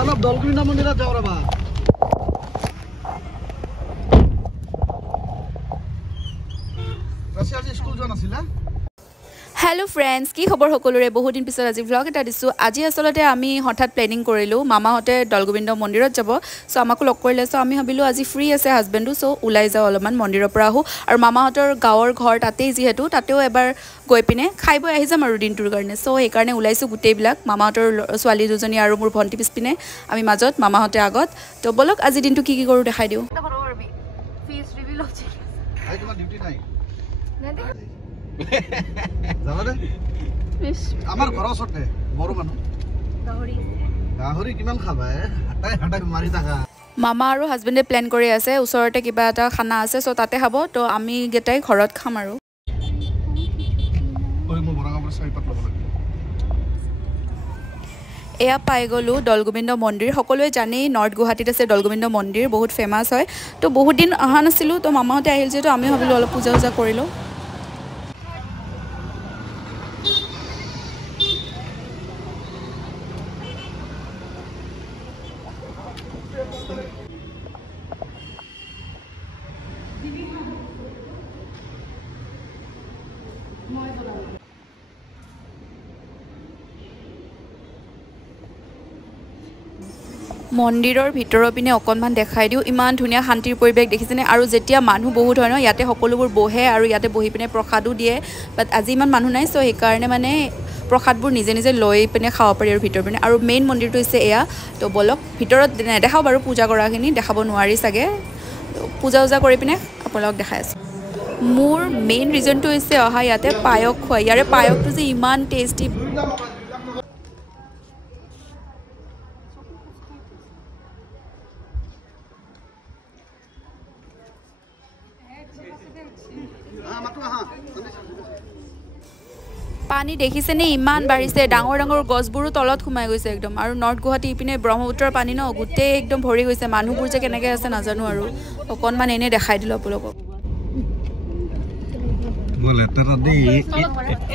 অলপ দলগুৰিন্দ মন্দিৰত যাওঁ ৰবা। ৰাছিয়া স্কুল যোৱা নাছিলা? हेलो फ्रेंड्स की खबर सकलोरे बहुत दिन पिছত আজি व्लग এটা দিছো। আজি আসলতে আমি হঠাৎ প্ল্যানিং কৰিলো মামাহতে দলগোবিন্দ মন্দিৰত যাব। সো আমাকো লগ কৰিলে, সো আমি ভাবিলো আজি ফ্ৰী আছে হাজবেন্ডো, সো ওলাই যাও অলপমান মন্দিৰৰ পৰা আহো আৰু মামাহতৰ গাঁৱৰ ঘৰ তাতেই যিহেতু তাতেও এবাৰ গৈ পিনে খাই বৈ আহি যাম আৰু দিনটোৰ কাৰণে। সো এই কাৰণে ওলাইছো গোটেইবিলাক, মামাহতৰ ছোৱালী দুজনী আৰু মোৰ ভন্টি পিছপিনে, আমি মাজত মামাহতে আগত। তো বলক আজি দিনটো কি কি কৰো দেখাই দিও। ফেস ৰিভিল হচ্ছে আই তোমাৰ ডিউটি নাই না দেখ যাবা দে আমাৰ ঘৰ ওচৰতে বড় মানুহ গাহৰি কিমান খাবা হাটাই হাটাই মাৰি থাকা। মামা আৰু হাজবেণ্ডে প্লেন কৰি আছে ওচৰতে কিবা এটা খানা আছে, সো তাতে খাব। তো আমি গেটাই ঘৰত খাম আৰু এয়া পাই গ'লো দলগোবিন্দ মন্দিৰ। সকলোৱে জানেই নৰ্থ গুৱাহাটীত আছে দলগোবিন্দ মন্দিৰ, বহুত ফেমাছ হয়। তো বহুত দিন অহা নাছিলোঁ, তো মামাহঁতে আহিল যিহেতু আমি ভাবিলোঁ অলপ পূজা চূজা কৰি লওঁ। মন্দিৰৰ ভিতৰৰ পিনে অকণমান দেখাই দিওঁ। ইমান ধুনীয়া শান্তিৰ পৰিৱেশ দেখিছেনে? আৰু যেতিয়া মানুহ বহুত হয় ন, ইয়াতে সকলোবোৰ বহে আৰু ইয়াতে বহি পিনে প্ৰসাদো দিয়ে। বাট আজি ইমান মানুহ নাই, চ' সেইকাৰণে মানে প্ৰসাদবোৰ নিজে নিজে লৈ পিনে খাব পাৰি আৰু ভিতৰ পিনে। আৰু মেইন মন্দিৰটো হৈছে এয়া। তো বলক ভিতৰত নেদেখাওঁ বাৰু, পূজা কৰাখিনি দেখাব নোৱাৰি চাগে। পূজা উজা কৰি পিনে আপোনালোকক দেখাই আছোঁ। মোৰ মেইন ৰিজনটো হৈছে অহা ইয়াতে পায়স খোৱা। ইয়াৰে পায়সটো যে ইমান টেষ্টি। পানী দেখিছেনে ইমান বাঢ়িছে, ডাঙৰ ডাঙৰ গছবোৰো তলত সোমাই গৈছে একদম। আৰু নৰ্থ গুৱাহাটী ইপিনে ব্ৰহ্মপুত্ৰৰ পানী ন, গোটেই একদম ভৰি গৈছে। মানুহবোৰ যে কেনেকৈ আছে নাজানো আৰু অকণমান এনেই দেখাই দিলোঁ আপোনালোকক।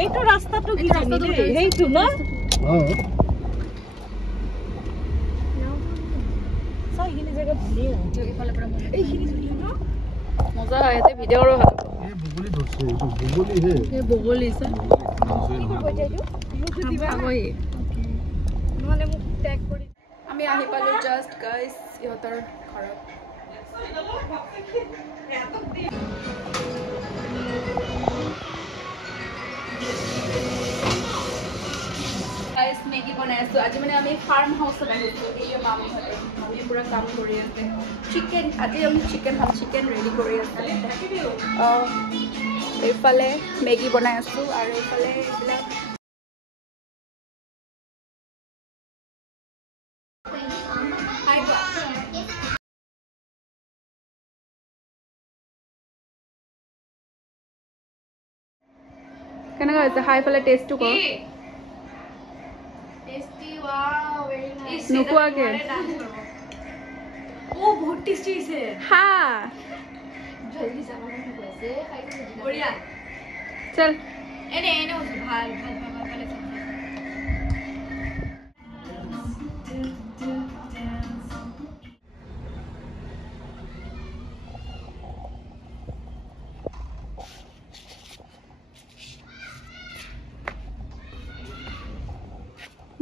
এইটো ৰাস্তাটো কি জানি এইটো ন এইখিনি জেগা ধুনীয়া, এইফালে পৰা এইখিনি ধুনীয়া ন, মজা হয়। ইয়াতে ভিডিঅ' আৰু ভাল বগলী ধৰছে, এইটো বগলী হে, এই বগলী আছে। নহ'লে মোক টেগ কৰি। আমি আহি পালোঁ জাষ্ট গাইজ ইহঁতৰ ঘৰত। গাইজ মেগী বনাই আছোঁ। আজি মানে আমি ফাৰ্ম হাউচত আহিছোঁ। এই মামীহঁতে মামী পূৰা কাম কৰি আছে। চিকেন, আজি আমি চিকেন খাম। চিকেন ৰেডি কৰি আছে। এইফালে মেগী বনাই আছোঁ আৰু এইফালে এইবিলাক কেনেকুৱা হৈছে? খাই পেলাই টেষ্টটো কৰ। নোকোৱাকে বহুত টেষ্টি হৈছে। হা বঢ়িয়া চল এনে এনে ভাল ভাল ভাল ভাল আছে।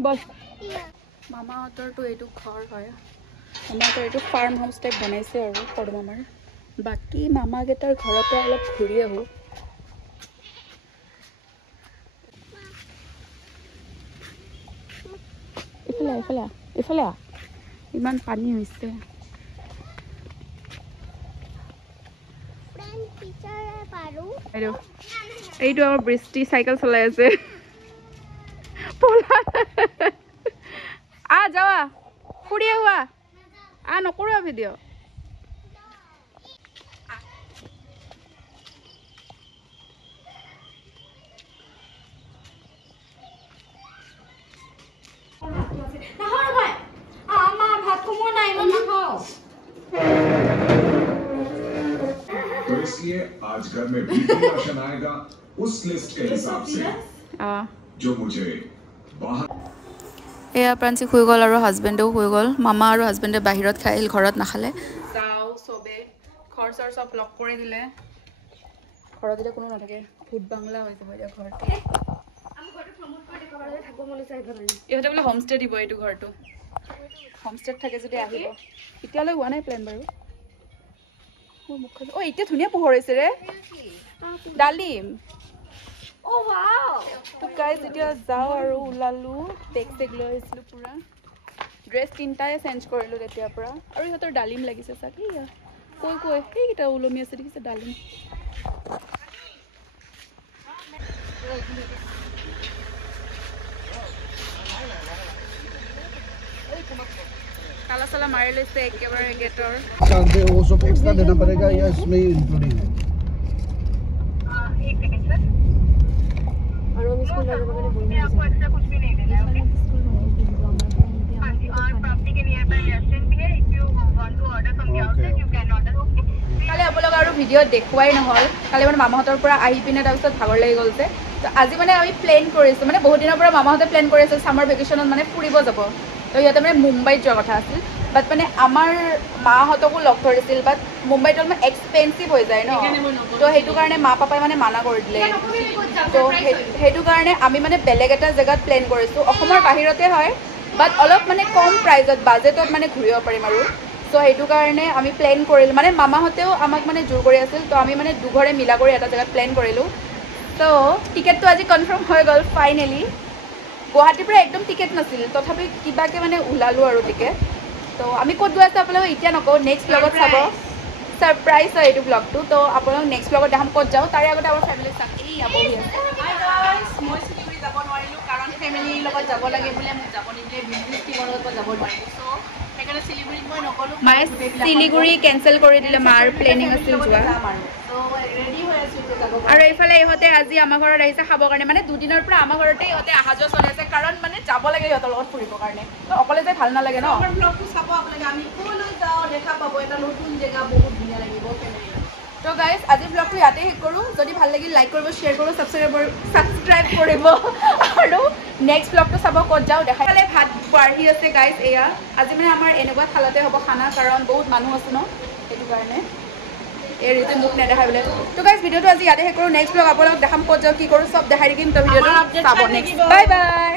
বল। মামাহঁতৰতো এইটো ঘৰ হয়। মামাহঁতৰ এইটো ফাৰ্ম হাউচ টাইপ বনাইছে আৰু সৰু মামাৰ। বাকী মামাকেইটাৰ ঘৰৰ পৰা অলপ ঘূৰি আহোঁ। এইফালে এইফালে এইফালে ইমান পানী হৈছে। এইটো আমাৰ বৃষ্টি চাইকেল চলাই আছে। যাৱা ফুৰি আহোৱা। নকৰোঁ ভিডিঅ'। तो इसलिए आज घर में बीपी राशन आएगा उस लिस्ट के हिसाब से जो मुझे बाहर এয়া প্ৰাঞ্চি শুই গ'ল আৰু হাজবেণ্ডেও শুই গ'ল মামা আৰু হাজবেণ্ডে বাহিৰত খাই আহিল ঘৰত নাখালে যাওঁ চবে ঘৰ চৰ চব লক কৰি দিলে ঘৰত এতিয়া কোনো নাথাকে ভূত বাংলা হৈ যাব এতিয়া ঘৰত ইহঁতে বোলে হোমষ্টে দিব এইটো ঘৰটো হোমষ্টেত থাকে যদি আহিব এতিয়ালৈ হোৱা নাই প্লেন বাৰু অ' এতিয়া ধুনীয়া পোহৰ হৈছে ৰে ডালিম Oh wow! তো গাইজ এতিয়া যাওঁ আৰু ওলালোঁ বেগ চেগ লৈ আহিছিলোঁ পূৰা ড্ৰেছ তিনিটাই চেঞ্জ কৰিলোঁ তেতিয়াৰ পৰা আৰু ইহঁতৰ ডালিম লাগিছে চাগে কৈ সেইকেইটা ওলমি আছে দেখিছে ডালিম ताला साला मार लेते एकेबारे गेटर चार्ज वो सब एक्स्ट्रा देना पड़ेगा या इसमें इंक्लूडिंग है एक सेकंड सर और हम स्कूल वाले वगैरह बोलने आपको एक्स्ट्रा कुछ भी नहीं देना है हां जी और प्रॉपर्टी के नियर बाय रेस्टोरेंट भी है if you want to order from the outside you can order okay কালি আপোনালোক আৰু ভিডিঅ দেখুৱাই নহল কালি মানে মামাহঁতৰ পৰা আহি পিনে তাৰপিছত ভাগৰ লাগি গ'ল যে তো আজি মানে আমি প্লেন কৰিছোঁ মানে বহুত দিনৰ পৰা মামাহঁতে প্লেন কৰি আছে সামাৰ ভেকেশ্যনত মানে ফুৰিব যাব তো ইহঁতে মানে মুম্বাইত যোৱা কথা আছিল বাট মানে আমাৰ মাহঁতকো লগ ধৰিছিল বাট মুম্বাইত অলপমান এক্সপেঞ্চিভ হৈ যায় ন তো সেইটো কাৰণে মা পাপাই মানে মানা কৰি দিলে তো সেইটো কাৰণে আমি মানে বেলেগ এটা জেগাত প্লেন কৰিছোঁ অসমৰ বাহিৰতে হয় বাট অলপ মানে কম প্ৰাইজত বাজেটত মানে ঘূৰিব পাৰিম আৰু তো সেইটো কাৰণে আমি প্লেন কৰিলোঁ মানে মামাহঁতেও আমাক মানে জোৰ কৰি আছিল তো আমি মানে দুঘৰে মিলা কৰি এটা জেগাত প্লেন কৰিলোঁ তো টিকেটটো আজি কনফাৰ্ম হৈ গ'ল ফাইনেলি গুৱাহাটীৰ পৰা একদম টিকেট নাছিল তথাপি কিবাকৈ মানে ওলালোঁ আৰু টিকেট তো আমি ক'ত গৈ আছোঁ আপোনালোকক এতিয়া নকওঁ নেক্সট ব্লগত চাব ছাৰপ্ৰাইজ হয় এইটো ব্লগটো তো আপোনালোক নেক্সট ব্লগত দেখাম ক'ত যাওঁ তাৰে আগতে আমাৰ ফেমিলি চাম এই বহি আছে মই শিলিগুৰি যাব নোৱাৰিলোঁ কাৰণ ফেমিলিৰ লগত যাব লাগে বোলে মোক যাব নিদিলে বিজনেছ টিমৰ লগত যাব নোৱাৰিলোঁ চ' সেইকাৰণে শিলিগুৰিত মই নগ'লোঁ মায়ে শিলিগুৰি কেঞ্চেল কৰি দিলে মাৰ প্লেনিং আছিল যোৱা আৰু এইফালে ইহঁতে আজি আমাৰ ঘৰত আহিছে খাবৰ কাৰণে মানে দুদিনৰ পৰা আমাৰ ঘৰতে ইহঁতে অহা যোৱা চলি আছে কাৰণ মানে যাব লাগে ইহঁতৰ লগত ফুৰিবৰ কাৰণে তো অকলে যাই ভাল নালাগে ন ব্লগটো চাব আপোনালোকে আমি ক'লৈ যাওঁ দেখা পাব এটা নতুন জেগা বহুত ধুনীয়া লাগিব ফেমিলি তো গাইজ আজি ব্লগটো ইয়াতে শেষ কৰোঁ যদি ভাল লাগিল লাইক কৰিব শ্বেয়াৰ কৰিব ছাবস্ক্ৰাইব কৰিব আৰু নেক্সট ব্লগটো চাব ক'ত যাওঁ দেখাই পালে ভাত বাঢ়ি আছে গাইজ এয়া আজি মানে আমাৰ এনেকুৱা খালতে হ'ব খানা কাৰণ বহুত মানুহ আছে ন সেইটো কাৰণে এই ৰীতি মোক নেদেখাই বোলে তো গাইজ ভিডিঅ'টো আজি ইয়াতে শেষ কৰোঁ নেক্সট ব্লগ আপোনালোকক দেখাম ক'ত যাওঁ কি কৰোঁ চব দেখাই দিম তো ভিডিঅ'টো চাব নেক্সট বাই বাই